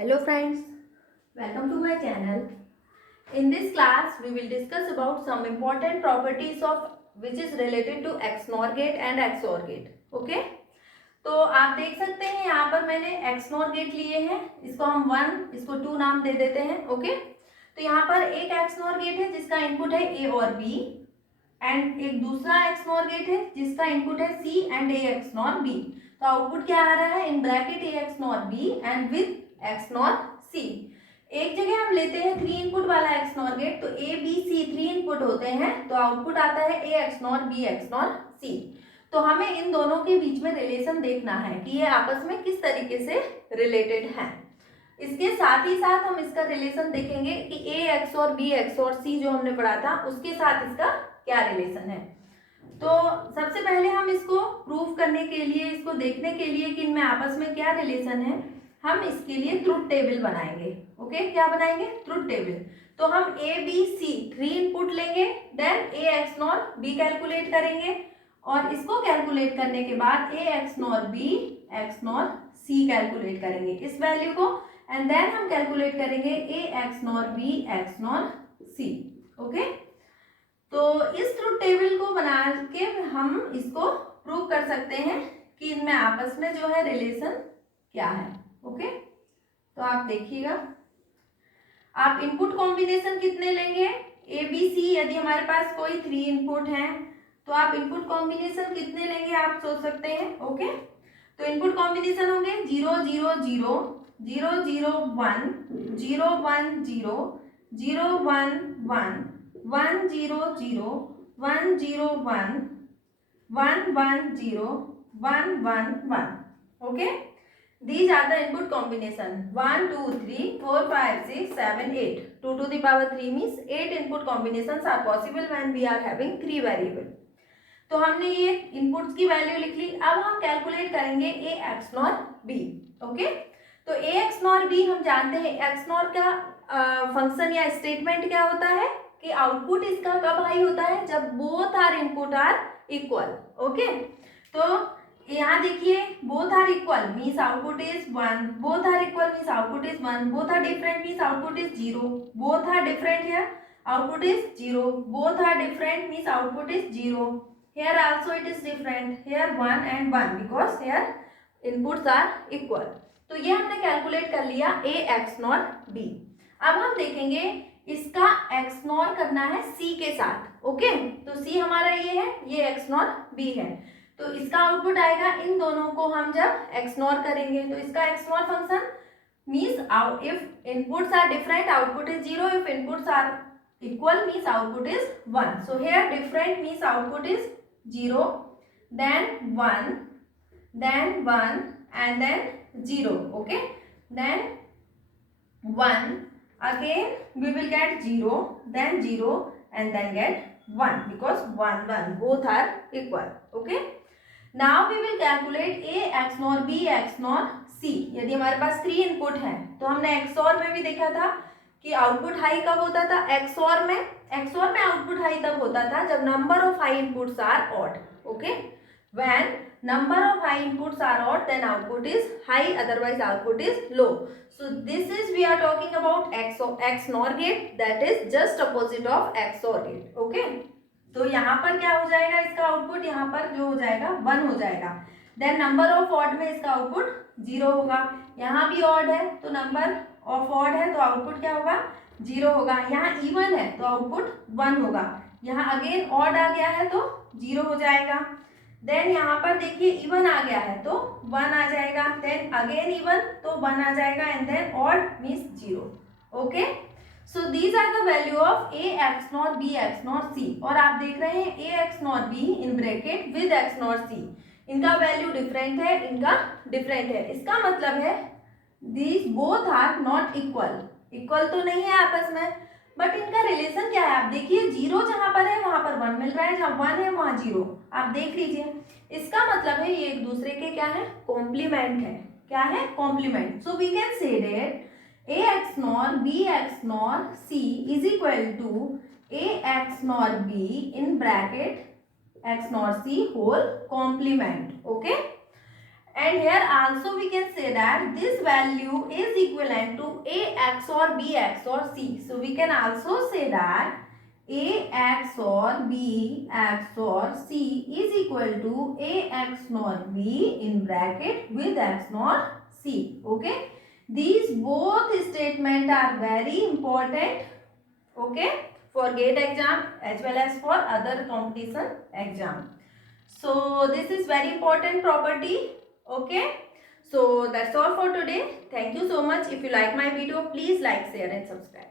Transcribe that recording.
Hello friends, welcome to my channel. In this class, we will discuss about some important properties of which is related to XNOR gate and XOR gate. Okay? तो आप देख सकते हैं यहाँ पर मैंने XNOR gate लिए हैं. इसको हम 1, इसको 2 नाम दे देते हैं. ओके? तो यहाँ पर एक XNOR गेट है जिसका इनपुट है A और B एंड एक दूसरा XNOR गेट है जिसका इनपुट है C and A XNOR B. तो आउटपुट क्या आ रहा है in bracket A XNOR B and with XNOR C. एक जगह हम लेते हैं 3 इनपुट वाला XNOR गेट, तो A B C 3 इनपुट होते हैं, तो आउटपुट आता है A XNOR B XNOR C. तो हमें इन दोनों के बीच में रिलेशन देखना है कि ये आपस में किस तरीके से रिलेटेड हैं. इसके साथ ही साथ हम इसका रिलेशन देखेंगे कि A XOR B XOR C जो हमने पढ़ा था उसके साथ इसका क्या रिलेशन है. तो सबसे पहले हम इसको प्रूफ करने के लिए, इसको देखने के लिए कि इनमें आपस में क्या रिलेशन है, हम इसके लिए ट्रुथ टेबल बनाएंगे. ओके, क्या बनाएंगे? Truth table. तो हम A B C 3 इनपुट लेंगे, then A XNOR B calculate करेंगे और इसको कैलकुलेट करने के बाद A XNOR B XNOR C calculate करेंगे इस वैल्यू को, एंड देन हम कैलकुलेट करेंगे A XNOR B XNOR C. Okay, तो इस ट्रुथ टेबल को बना के हम इसको प्रूव कर सकते हैं कि इनमें आपस में जो है रिलेशन क्या है. ओके, तो आप देखिएगा, आप इनपुट कॉम्बिनेशन कितने लेंगे ए बी सी. यदि हमारे पास कोई 3 इनपुट हैं तो आप इनपुट कॉम्बिनेशन कितने लेंगे आप सोच सकते हैं. ओके, तो इनपुट कॉम्बिनेशन होंगे 0 0 0 0 0 1 0 1 0 0 1 1 1 0 0 1 0 1 1 1 0 1 1 1. Okay, these are the input combination 1 2 3 4 5 6 7 8. 2 to the power 3 means 8 input combinations are possible when we are having 3 variable. तो हमने ये इनपुट्स की वैल्यू लिख ली. अब हम कैलकुलेट करेंगे A XNOR B. ओके, तो A XNOR B हम जानते हैं XNOR का फंक्शन या स्टेटमेंट क्या होता है कि आउटपुट इसका कब हाई होता है, जब both are input are equal. Okay, तो यहाँ देखिए both are equal means output is 1, both are equal means output is 1, both are different means output is 0, both are different here output is 0, both are different means output is 0. Here also it is different, here 1 and 1 because here inputs are equal. तो ये हमने calculate कर लिया A XNOR B. अब हम देखेंगे इसका XNOR करना है C के साथ. ओके, तो C हमारा ये है, ये XNOR B है, तो इसका आउटपुट आएगा. इन दोनों को हम जब XNOR करेंगे तो इसका XNOR function means if inputs are different output is 0, if inputs are equal means output is 1. So here different means output is 0, then 1, then 1 and then 0. Okay, then 1 again we will get 0, then 0 and then get 1 because 1 1 both are equal. Okay, now we will calculate A XNOR B XNOR C. यदि हमारे पास 3 input हैं तो हमने XOR में भी देखा था कि आउटपुट हाई कब होता था. XOR में आउटपुट हाई तब होता था जब number of high inputs are odd. Okay, when number of high inputs are odd then output is high, otherwise output is low. So this is we are talking about XNOR gate, that is just opposite of XOR gate. Okay, तो यहाँ पर क्या हो जाएगा, इसका output यहाँ पर जो हो जाएगा 1 हो जाएगा. देन नंबर ऑफ ऑड में इसका आउटपुट 0 होगा. यहाँ भी ऑड है तो नंबर ऑफ ऑड है तो आउटपुट क्या होगा 0 होगा. यहाँ इवन है तो आउटपुट 1 होगा. यहाँ अगेन ऑड आ गया है तो 0 हो जाएगा. देन यहाँ पर देखिए इवन आ गया है तो 1 आ जाएगा. देन अगेन इवन तो 1 आ जाएगा and then odd means 0. Okay, so these are the value of A XNOR B XNOR C. और आप देख रहे हैं A XNOR B in bracket with XNOR C. इनका वैल्यू डिफरेंट है, इनका डिफरेंट है. इसका मतलब है These both are not equal. Equal तो नहीं है आपस में, बट इनका रिलेशन क्या है आप देखिए. 0 जहां पर है वहां पर 1 मिल रहा है, जहां 1 है वहां 0. आप देख लीजिए, इसका मतलब है ये एक दूसरे के क्या है, कॉम्प्लीमेंट है. क्या है, complement. So we can say that A XNOR B XNOR C is equal to A XNOR B in bracket XNOR C whole complement. Okay, And here also we can say that this value is equivalent to A XOR B XOR C. So we can also say that A XOR B XOR C is equal to A XOR B in bracket with XOR C. Okay. These both statements are very important. Okay. For GATE exam as well as for other competition exam. So this is very important property. Okay. So that's all for today. Thank you so much. If you like my video, please like, share and subscribe.